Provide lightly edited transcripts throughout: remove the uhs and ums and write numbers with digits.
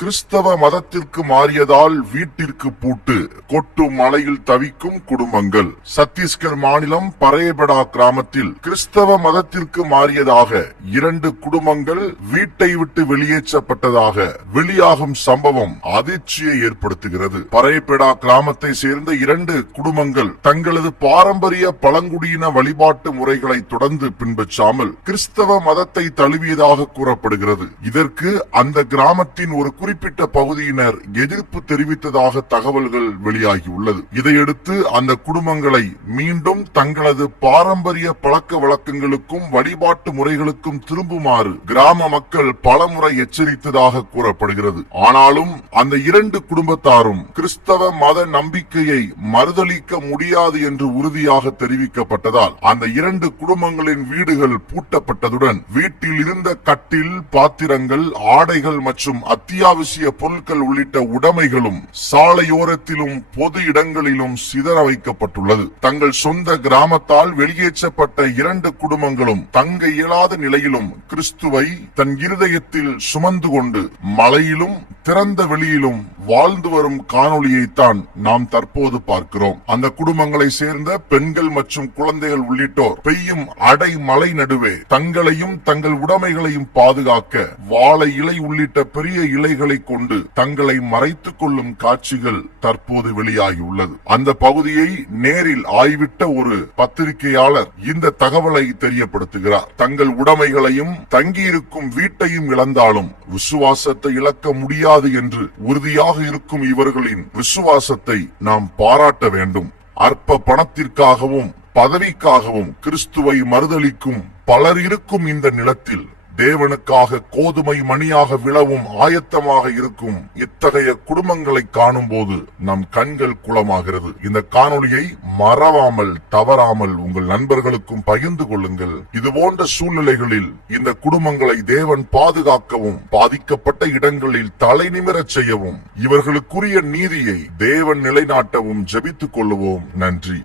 கிறிஸ்தவ மதத்திற்கு மாறியதால் வீட்டிற்கு பூட்டு, கொட்டும் மழையில் தவிக்கும் குடும்பங்கள். சத்தீஸ்கர் மாநிலம் பரேபடா கிராமத்தில் கிறிஸ்தவ மதத்திற்கு மாறியதாக 2 குடும்பங்கள் வீட்டை விட்டு வெளியேற்றப்பட்டதாக வெளியாகும் சம்பவம் அதிர்ச்சியை ஏற்படுத்துகிறது. பரேபடா கிராமத்தை சேர்ந்த 2 குடும்பங்கள் தங்களது பாரம்பரிய பழங்குடியின வழிபாட்டு முறைகளை தொடர்ந்து பின்பற்றாமல் கிறிஸ்தவ மதத்தை தழுவியதாக கூறப்படுகிறது. இதற்கு அந்த கிராமத்தின் ஒரு குறிப்பிட்ட பகுதியினர் எதிர்ப்பு தெரிவித்ததாக தகவல்கள் வெளியாகியுள்ளது. இதையடுத்து அந்த குடும்பங்களை மீண்டும் தங்களது பாரம்பரிய பழக்க வழக்கங்களுக்கும் வழிபாட்டு முறைகளுக்கும் திரும்புமாறு கிராம மக்கள் பலமுறை எச்சரித்ததாக கூறப்படுகிறது. ஆனாலும் அந்த 2 குடும்பத்தாரும் கிறிஸ்தவ மத நம்பிக்கையை மறுதளிக்க முடியாது என்று உறுதியாக தெரிவிக்கப்பட்டதால் அந்த 2 குடும்பங்களின் வீடுகள் பூட்டப்பட்டதுடன் வீட்டில் இருந்த கட்டில், பாத்திரங்கள், ஆடைகள் மற்றும் அத்தியாவசிய பொருட்கள் உள்ளிட்ட உடைமைகளும் சாலையோரத்திலும் பொது இடங்களிலும் சிதற வைக்கப்பட்டுள்ளது. தங்கள் சொந்த கிராமத்தால் வெளியேற்றப்பட்ட 2 குடும்பங்களும் தங்க இயலாத நிலையிலும் கிறிஸ்துவை தன் இருதயத்தில் சுமந்து கொண்டு மலையிலும் திறந்த வெளியிலும் வாழ்ந்து வரும் காணொளியைத்தான் நாம் தற்போது பார்க்கிறோம். அந்த குடும்பங்களை சேர்ந்த பெண்கள் மற்றும் குழந்தைகள் உள்ளிட்டோர் பெய்யும் அடை மலை நடுவே தங்களையும் தங்கள் உடைமைகளையும் பாதுகாக்க வாழை இலை உள்ளிட்ட பெரிய இலைகளை கொண்டு தங்களை மறைத்துக் கொள்ளும் காட்சிகள் தற்போது வெளியாகியுள்ளது. அந்த பகுதியை நேரில் ஆய்விட்ட ஒரு பத்திரிகையாளர் இந்த தகவலை தெரியப்படுத்துகிறார். தங்கள் உடைமைகளையும் தங்கியிருக்கும் வீட்டையும் இழந்தாலும் விசுவாசத்தை இழக்க முடியாது என்று உறுதியாக இருக்கும் இவர்களின் விசுவாசத்தை நாம் பாராட்ட வேண்டும். அற்ப பணத்திற்காகவும் பதவிக்காகவும் கிறிஸ்துவை மறுதலிக்கும் பலர் இருக்கும் இந்த நிலத்தில் தேவனுக்காக கோதுமை மணியாக விழவும் ஆயத்தமாக இருக்கும் இத்தகைய குடும்பங்களை காணும் போது நம் கண்கள் குளமாகிறது. இந்த காணொளியை மறவாமல் தவறாமல் உங்கள் நண்பர்களுக்கும் பகிர்ந்து கொள்ளுங்கள். இது போன்ற சூழ்நிலைகளில் இந்த குடும்பங்களை தேவன் பாதுகாக்கவும் பாதிக்கப்பட்ட இடங்களில் தலை நிமிரச் செய்யவும் இவர்களுக்குரிய நீதியை தேவன் நிலைநாட்டவும் ஜெபித்துக் கொள்ளுவோம். நன்றி.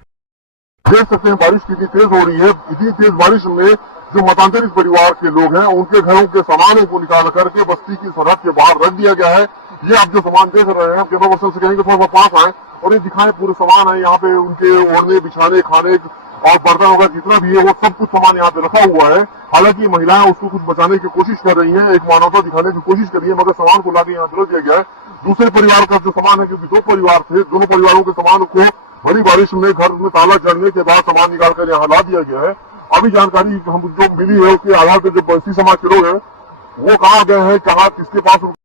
देख सकते हैं बारिश कितनी तेज हो रही है। इतनी तेज बारिश में जो मतांतरित परिवार के लोग हैं उनके घरों के सामानों को निकाल करके बस्ती की सरहद के बाहर रख दिया गया है। ये आप जो सामान देख रहे हैं, कैमरा पर्सन से कहेंगे थोड़ा पास आए और ये दिखाएं पूरे सामान है। यहाँ पे उनके ओढ़ने, बिछाने, खाने और बर्तन वगैरह जितना भी है वो सब कुछ सामान यहाँ पे रखा हुआ है। हालांकि महिलाएं उसको कुछ बचाने की कोशिश कर रही है, एक मानवता दिखाने की कोशिश कर रही है, मगर सामान को लाके यहाँ रख दिया गया है। दूसरे परिवार का जो सामान है, क्योंकि 2 परिवार थे, दोनों परिवारों के सामान को बड़ी बारिश में घर में ताला चढ़ने के बाद सामान निकालकर यहाँ ला दिया गया है। अभी जानकारी हम जो मिली है उसके आधार पर जो बस्ती समाज के लोग हैं वो कहाँ गए हैं, कहाँ किसके पास